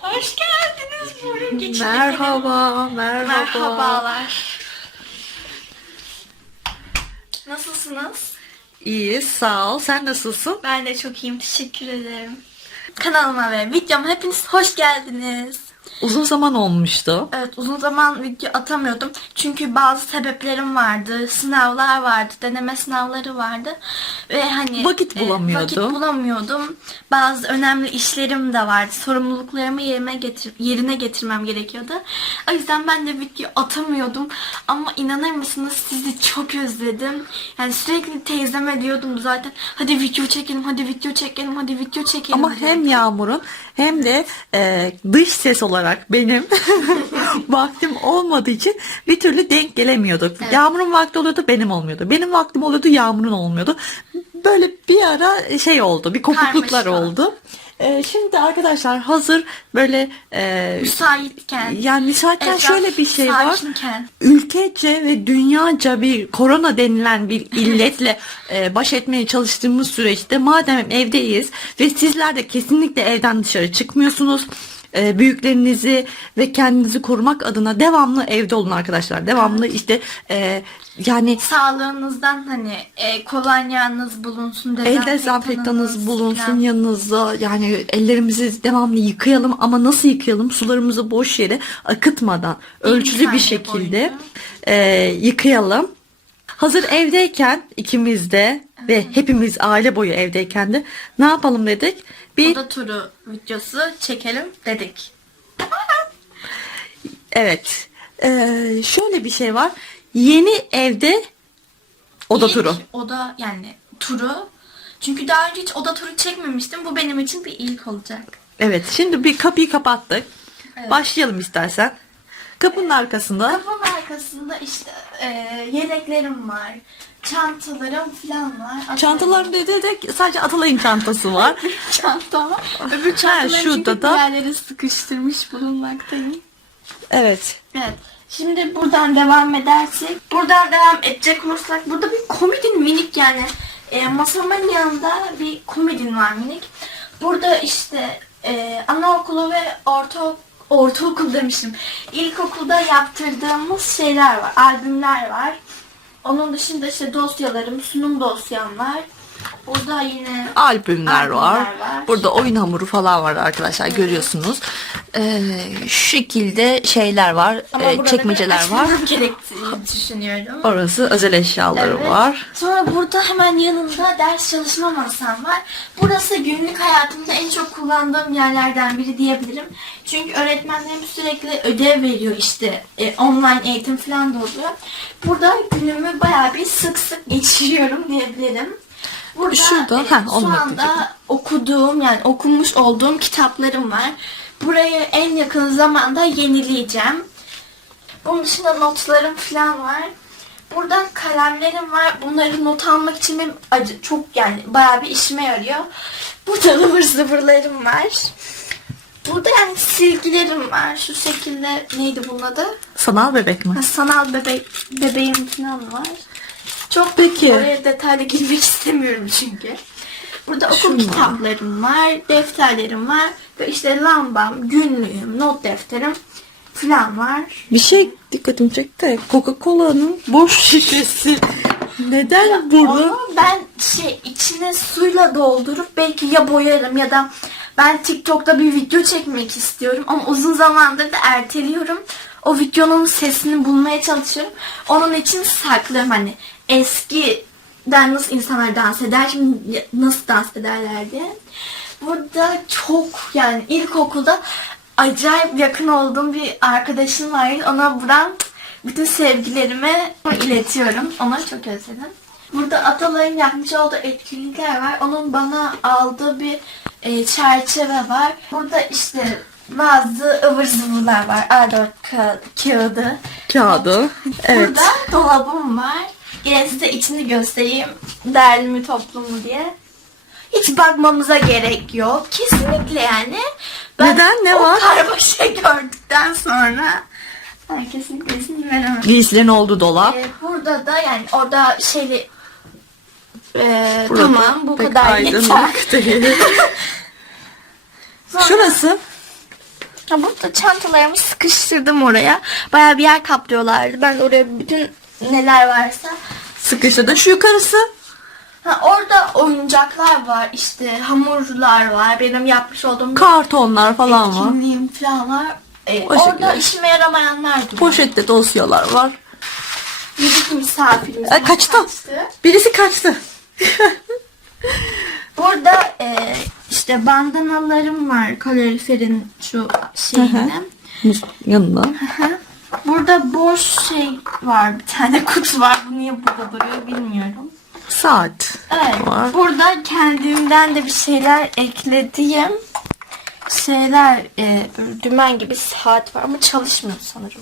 Hoş geldiniz buyurun geçin. Merhaba, merhaba. Merhabalar. Nasılsınız? İyi, sağ ol. Sen nasılsın? Ben de çok iyiyim. Teşekkür ederim. Kanalıma ve videoma hepiniz hoş geldiniz. Uzun zaman olmuştu. Evet uzun zaman video atamıyordum. Çünkü bazı sebeplerim vardı. Sınavlar vardı. Deneme sınavları vardı. Ve hani Vakit e, bulamıyordum. vakit bulamıyordum. Bazı önemli işlerim de vardı. Sorumluluklarımı yerine getir yerine getirmem gerekiyordu. O yüzden ben de video atamıyordum. Ama inanır mısınız sizi çok özledim. Yani sürekli teyzeme diyordum zaten. Hadi video çekelim, hadi video çekelim, hadi video çekelim. Ama diyordum. hem Yağmur'un hem de e, dış ses olarak benim vaktim olmadığı için bir türlü denk gelemiyorduk. Yağmur'un vakti oluyordu, benim olmuyordu. Benim vaktim oluyordu, Yağmur'un olmuyordu. Böyle bir ara şey oldu, bir kopukluklar Karmaşa. oldu. E, şimdi arkadaşlar hazır böyle e, müsaitken yani müsaitken etraf şöyle bir şey var. sakinken. ülkece ve dünyaca bir korona denilen bir illetle e, baş etmeye çalıştığımız süreçte madem evdeyiz ve sizler de kesinlikle evden dışarı çıkmıyorsunuz e, büyüklerinizi ve kendinizi korumak adına devamlı evde olun arkadaşlar. Devamlı işte e, yani sağlığınızdan hani e, kolonyanız bulunsun, El dezenfektanınız bulunsun falan. yanınızda. Yani ellerimizi devamlı yıkayalım ama nasıl yıkayalım? Sularımızı boş yere akıtmadan ölçülü bir şekilde boyunca. e, yıkayalım. Hazır evdeyken ikimiz de ve hepimiz aile boyu evdeyken de ne yapalım dedik? Bir Oda turu videosu çekelim dedik. evet. e, şöyle bir şey var. Yeni evde oda İlk turu. Oda yani turu. Çünkü daha önce hiç oda turu çekmemiştim. Bu benim için bir ilk olacak. Evet. Şimdi bir kapıyı kapattık. Evet. Başlayalım istersen. Kapının arkasında Kapının arkasında işte e, yeleklerim var. Çantalarım falan var. Çantalar dedi de sadece Atalay'ın çantası var. çanta var. Öbür çantaları şurada çünkü da- bir yerlere sıkıştırmış bulunmaktayım. evet. Evet. Şimdi buradan devam edersek. Buradan devam edecek olursak burada bir komodin minik yani. E, masamın yanında bir komodin var minik. Burada işte e, anaokulu ve orta ortaokul demişim. İlkokulda yaptırdığımız şeyler var. Albümler var. Onun dışında işte dosyalarım, sunum dosyam var. Burada yine Albümler, Albümler var. var. Burada oyun hamuru falan var arkadaşlar görüyorsunuz. Şu şekilde şeyler var. ama burada çekmeceler var. açmam gerektiğini düşünüyorum. Orası özel eşyaları Evet. var. Sonra burada hemen yanında ders çalışma masam var. Burası günlük hayatımda en çok kullandığım yerlerden biri diyebilirim. Çünkü öğretmenlerim sürekli ödev veriyor işte. E, online eğitim falan da oluyor. Burada günümü bayağı bir sık sık geçiriyorum diyebilirim. Burada Şurada, e, heh, şu anda okuduğum yani okumuş olduğum kitaplarım var. Burayı en yakın zamanda yenileyeceğim. Bunun dışında notlarım falan var. Buradan kalemlerim var. Bunları not almak için benim acı, çok yani bayağı bir işime yarıyor. Burada ıvır zıvırlarım var. Burada yani silgilerim var. Şu şekilde neydi bunun adı? Sanal bebek mi? Ha, sanal bebek bebeğim falan var. Çok Peki. oraya detaylı girmek istemiyorum çünkü. Burada okul Şunlar. kitaplarım var, defterlerim var ve işte lambam, günlüğüm, not defterim falan var. Bir şey dikkatimi çekti. Coca-Cola'nın boş şişesi. Neden burada? Onu ben şey içine suyla doldurup belki ya boyarım ya da ben TikTok'ta bir video çekmek istiyorum ama uzun zamandır da erteliyorum. O videonun sesini bulmaya çalışıyorum. Onun için saklıyorum hani eskiden nasıl insanlar dans eder şimdi nasıl dans ederler diye. Burada çok yani ilkokulda acayip yakın olduğum bir arkadaşım var. Ona buradan bütün sevgilerimi iletiyorum. Onu çok özledim. Burada Atalay'ın yapmış olduğu etkinlikler var. Onun bana aldığı bir e, çerçeve var. Burada işte bazı ıvır zıvırlar var. A4 ka- kağıdı. Kağıdı. Evet. Burada dolabım var. Yine size içini göstereyim. Değerli mi toplu mu diye. Hiç bakmamıza gerek yok. Kesinlikle yani. Neden? Ne o var? karmaşa gördükten sonra ben kesinlikle izin veremem. Giysilerin olduğu dolap. Ee, burada da yani orada şeyli Ee, Burada tamam bu pek kadar yeter. aydınlık değil. Şurası Ha, burada çantalarımı sıkıştırdım oraya. Baya bir yer kaplıyorlardı. Ben de oraya bütün neler varsa. sıkıştırdı. Şu yukarısı Ha, orada oyuncaklar var. işte hamurlar var. Benim yapmış olduğum kartonlar falan var. kimliğim falan var. Ee, orada işime yaramayanlar duruyor. Poşette dosyalar var. Yedik misafirimiz. E, kaçtı. Birisi kaçtı. Burada e, işte bandanalarım var kaloriferin şu şeyinde. Yanında. Burada boş şey var. Bir tane kutu var. Bu niye burada duruyor bilmiyorum. Saat Evet. var. Burada kendimden de bir şeyler eklediğim şeyler e, dümen gibi saat var ama çalışmıyor sanırım.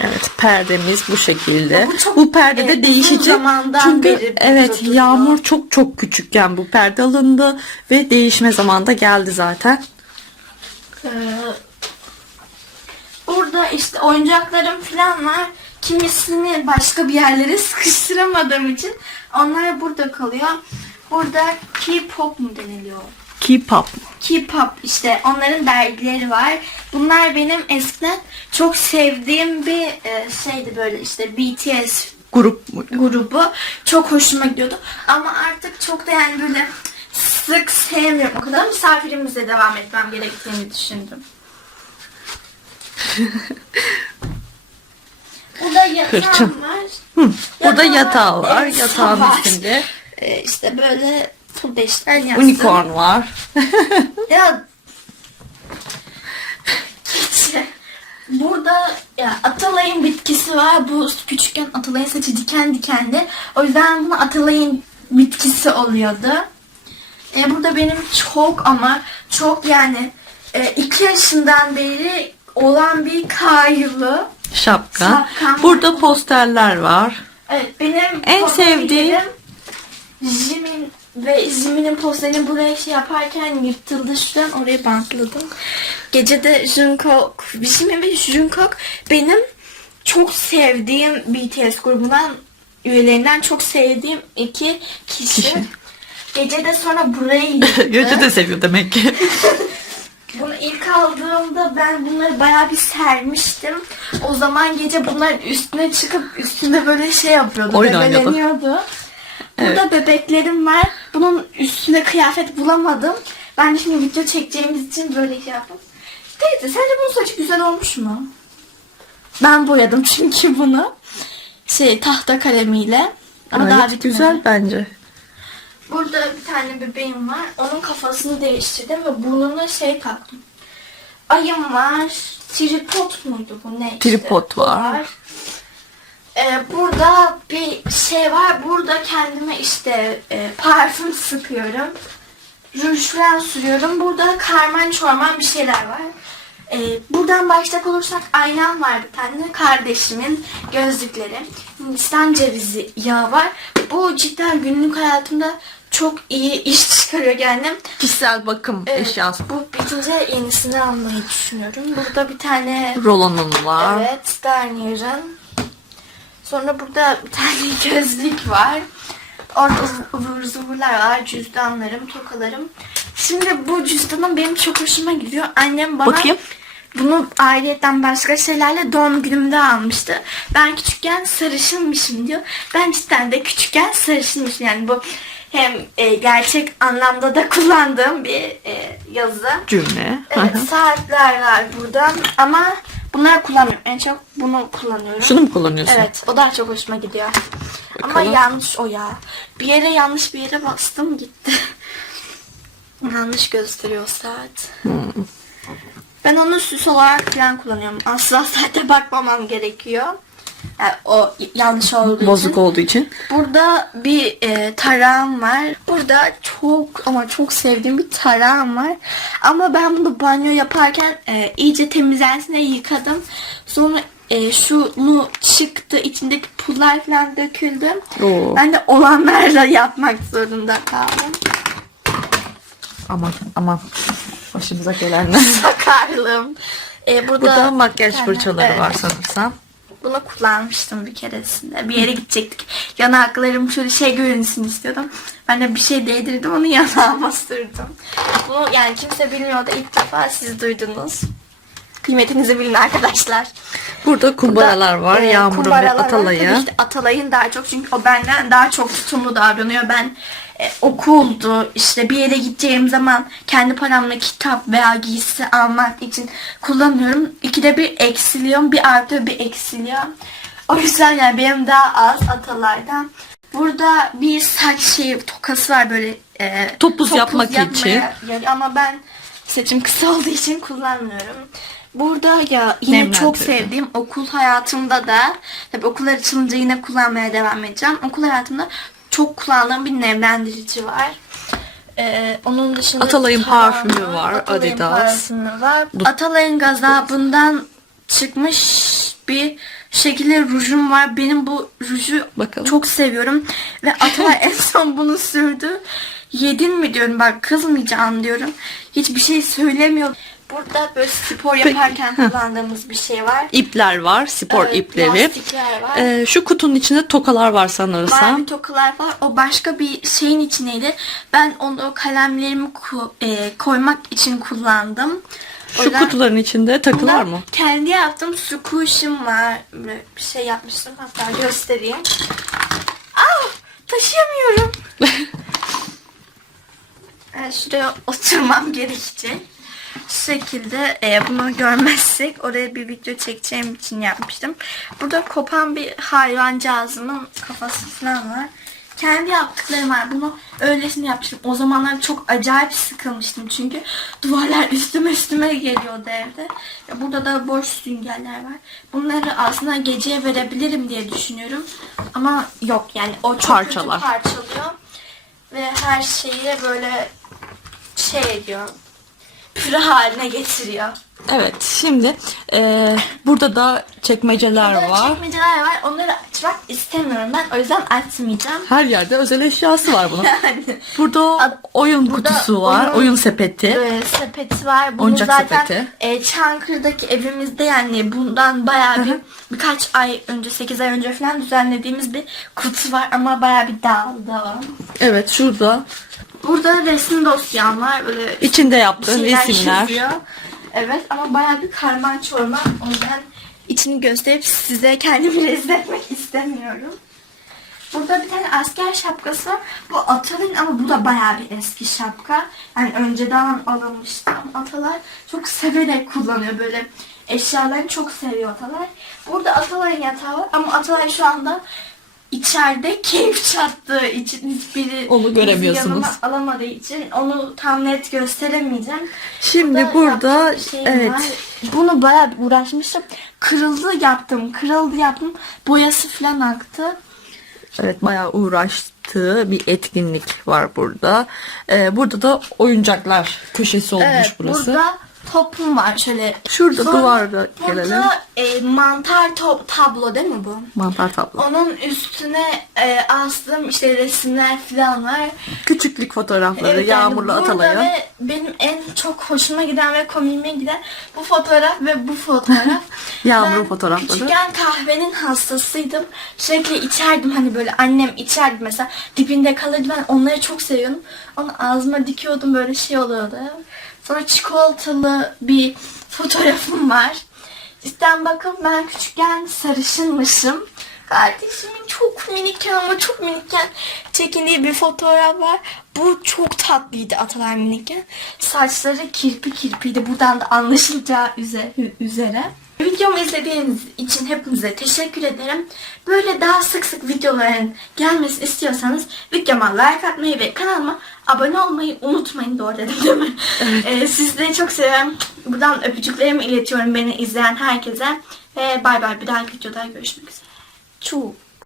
Evet perdemiz bu şekilde. Bu çok, bu perde de e, zamandan Çünkü beri evet duruyor. yağmur çok çok küçükken bu perde alındı ve değişme zamanında geldi zaten. Ee, burada işte oyuncaklarım falan var. Kimisini başka bir yerlere sıkıştıramadığım için onlar burada kalıyor. Burada K-pop mu deniliyor? Keep up. K-pop işte onların dergileri var. Bunlar benim eskiden çok sevdiğim bir e, şeydi böyle işte BTS Grup mu? grubu. Çok hoşuma gidiyordu. Ama artık çok da yani böyle sık sevmiyorum. O kadar misafirimizle devam etmem gerektiğini düşündüm. Burada yatağım Hırçın. var. Hı. Burada Yatağı var. evet, Yatağın var. üstünde. Ee, işte böyle full yastığı. Unicorn var. Ya Keçi. Burada ya Atalay'ın bitkisi var. Bu küçükken Atalay'ın saçı diken dikenli. O yüzden bunu Atalay'ın bitkisi oluyordu. E, burada benim çok ama çok yani e, iki yaşından beri olan bir kayyılı. Şapka. Şapkam Burada posterler var. Evet benim En sevdiğin? Jimin ve Jimin'in posterini buraya şey yaparken yırtıldı şuradan oraya bantladım. Gece de Jungkook, Jimin ve Jungkook benim çok sevdiğim BTS grubundan üyelerinden çok sevdiğim iki kişi. Gece de sonra burayı yırttı. Göcü de seviyor demek ki. Bunu ilk aldığımda ben bunları bayağı bir sermiştim. O zaman gece bunların üstüne çıkıp üstünde böyle şey yapıyordu. Oyun bebeleniyordu. Burada bebeklerim var. Bunun üstüne kıyafet bulamadım. Ben de şimdi video çekeceğimiz için böyle şey yaptım. Teyze sence bunun saçı güzel olmuş mu? Ben boyadım çünkü bunu. Şey tahta kalemiyle. Ama daha Gayet bitmedi. güzel bence. Burada bir tane bebeğim var. Onun kafasını değiştirdim ve burnuna şey taktım. Ayım var. Tripod muydu bu ne? işte? Tripod O var. Ee, burada bir şey var. Burada kendime işte e, parfüm sıkıyorum. Ruj falan sürüyorum. Burada karman çorman bir şeyler var. Ee, buradan başlayacak olursak aynam var bir tane. Kardeşimin gözlükleri. Hindistan cevizi yağı var. Bu cidden günlük hayatımda çok iyi iş çıkarıyor kendim. Kişisel bakım Evet, eşyası. Bu bitince yenisini almayı düşünüyorum. Burada bir tane Rolonun var. Evet, Garnier'ın. Sonra burada bir tane gözlük var. Orada ıv- ıvır zıvırlar var. Cüzdanlarım, tokalarım. Şimdi bu cüzdanım benim çok hoşuma gidiyor. Annem bana Bakayım. bunu ayrıyetten başka şeylerle doğum günümde almıştı. Ben küçükken sarışınmışım diyor. Ben cidden de küçükken sarışınmışım. Yani bu hem e, gerçek anlamda da kullandığım bir e, yazı. Cümle. Evet saatler var buradan ama bunları kullanmıyorum. En çok bunu kullanıyorum. Şunu mu kullanıyorsun? Evet o daha çok hoşuma gidiyor. Ama Bakalım. yanlış o ya. Bir yere yanlış bir yere bastım gitti. yanlış gösteriyor saat. Hmm. Ben onu süs olarak falan kullanıyorum. Asla saate bakmamam gerekiyor. Yani o yanlış olduğu Bozuk için. olduğu için. Burada bir e, tarağım var. Burada çok ama çok sevdiğim bir tarağım var. Ama ben bunu banyo yaparken e, iyice temizlensin diye yıkadım. Sonra e, şunu çıktı. içindeki pullar falan döküldü. Oo. Ben de olanlarla yapmak zorunda kaldım. Aman aman. Başımıza gelenler. Sakarlığım. E, burada, Burada makyaj fırçaları evet. var sanırsam. Bunu kullanmıştım bir keresinde. Bir yere gidecektik. Yanaklarım şöyle şey görünsün istiyordum. Ben de bir şey değdirdim onu yanağıma sürdüm. Bunu yani kimse bilmiyordu. İlk defa siz duydunuz. Kıymetinizi bilin arkadaşlar. Burada kumbaralar var. Ee, Yağmur'un ve kumbaralar var. Atalay'ı. Tabii işte Atalay'ın daha çok çünkü o benden daha çok tutumlu davranıyor. Ben e, okuldu işte bir yere gideceğim zaman kendi paramla kitap veya giysi almak için kullanıyorum. İkide bir eksiliyorum. Bir artıyor bir eksiliyor. O yüzden yani benim daha az Atalay'dan. Burada bir saç şeyi tokası var böyle e, Topuz yapmak yapmaya için. yarıyor. Ama ben saçım kısa olduğu için kullanmıyorum. Burada ya yine çok sevdiğim okul hayatımda da tabii okullar açılınca yine kullanmaya devam edeceğim. Okul hayatımda çok kullandığım bir nemlendirici var. Ee, onun dışında Atalay'ın parfümü var, Atalay'ın Adidas. parfümü var. Atalay'ın gazabından çıkmış bir şekilde rujum var. Benim bu ruju Bakalım. çok seviyorum. Ve Atalay en son bunu sürdü. Yedin mi diyorum bak kızmayacağım diyorum. Hiçbir şey söylemiyor. Burada böyle spor Peki, yaparken heh. kullandığımız bir şey var. İpler var. Spor Evet, ipleri. lastikler var. Ee, şu kutunun içinde tokalar var Mavi sanırsam. tokalar var. O başka bir şeyin içindeydi. Ben onu kalemlerimi e, koymak için kullandım. Şu yüzden- kutuların içinde takılar mı? Kendi yaptığım squish'im var. Böyle bir şey yapmıştım. Hatta göstereyim. Ah! Taşıyamıyorum. Evet, şuraya oturmam gerekecek. Şekilde e, bunu görmezsek oraya bir video çekeceğim için yapmıştım. Burada kopan bir hayvancağızımın kafası falan var. Kendi yaptıklarım var. Bunu öylesine yapmıştım. O zamanlar çok acayip sıkılmıştım çünkü duvarlar üstüme üstüme geliyordu evde. Burada da boş süngerler var. Bunları aslında geceye verebilirim diye düşünüyorum. Ama yok yani o çok Parçalar. kötü parçalıyor. Ve her şeyi böyle şey ediyor. Püre haline getiriyor. Evet şimdi e, burada da çekmeceler Burada var. çekmeceler var. Onları açmak istemiyorum ben. O yüzden açmayacağım. Her yerde özel eşyası var bunun. Yani Burada Ad- oyun burada kutusu var. oyun- Oyun, sepeti. Böyle sepeti var. Bunu Oyuncak zaten sepeti. E, Çankırı'daki evimizde yani bundan bayağı bir birkaç ay önce 8 ay önce falan düzenlediğimiz bir kutu var ama bayağı bir dağıldı o. Evet şurada Burada resim dosyam var. Böyle içinde yaptığın şeyler resimler. Evet ama bayağı bir karman çorman. O yüzden içini gösterip size kendimi rezil etmek istemiyorum. Burada bir tane asker şapkası. Bu Atal'ın ama bu da bayağı bir eski şapka. Yani önceden alınmıştı ama Atalar çok severek kullanıyor böyle eşyalarını çok seviyor Atalar. Burada Atalay'ın yatağı var ama Atalay şu anda içeride keyif çattığı için hiçbiri Onu göremiyorsunuz. yanıma alamadığı için onu tam net gösteremeyeceğim. Şimdi burada evet var. Bunu bayağı bir uğraşmıştım. Kırıldı yaptım, kırıldı yaptım. Boyası falan aktı. evet bayağı uğraştığı bir etkinlik var burada. Ee, burada da oyuncaklar köşesi olmuş Evet, burası. burada topum var şöyle. Şurada Sonra duvarda burada, gelelim. e, mantar top, tablo değil mi bu? Mantar tablo. Onun üstüne e, astığım işte resimler falan var. Küçüklük fotoğrafları Evet, yani Yağmurlu burada Atalay'ın. ve benim en çok hoşuma giden ve komiğime giden bu fotoğraf ve bu fotoğraf. Yağmur'un fotoğrafları. Küçükken kahvenin hastasıydım. Sürekli içerdim hani böyle annem içerdi mesela dibinde kalırdı ben onları çok seviyordum. Onu ağzıma dikiyordum böyle şey oluyordu. Sonra çikolatalı bir fotoğrafım var. Cidden bakın ben küçükken sarışınmışım. Kardeşimin çok minikken ama çok minikken çekindiği bir fotoğraf var. Bu çok tatlıydı Atalay minikken. Saçları kirpi kirpiydi. Buradan da anlaşılacağı üze- üzere. Videomu izlediğiniz için hepinize teşekkür ederim. Böyle daha sık sık videoların gelmesini istiyorsanız videoma like atmayı ve kanalıma abone olmayı unutmayın. Doğru dedim değil mi? Ee, sizleri çok seviyorum. Buradan öpücüklerimi iletiyorum beni izleyen herkese. Ve bay bay bir dahaki videoda görüşmek üzere. Çuu.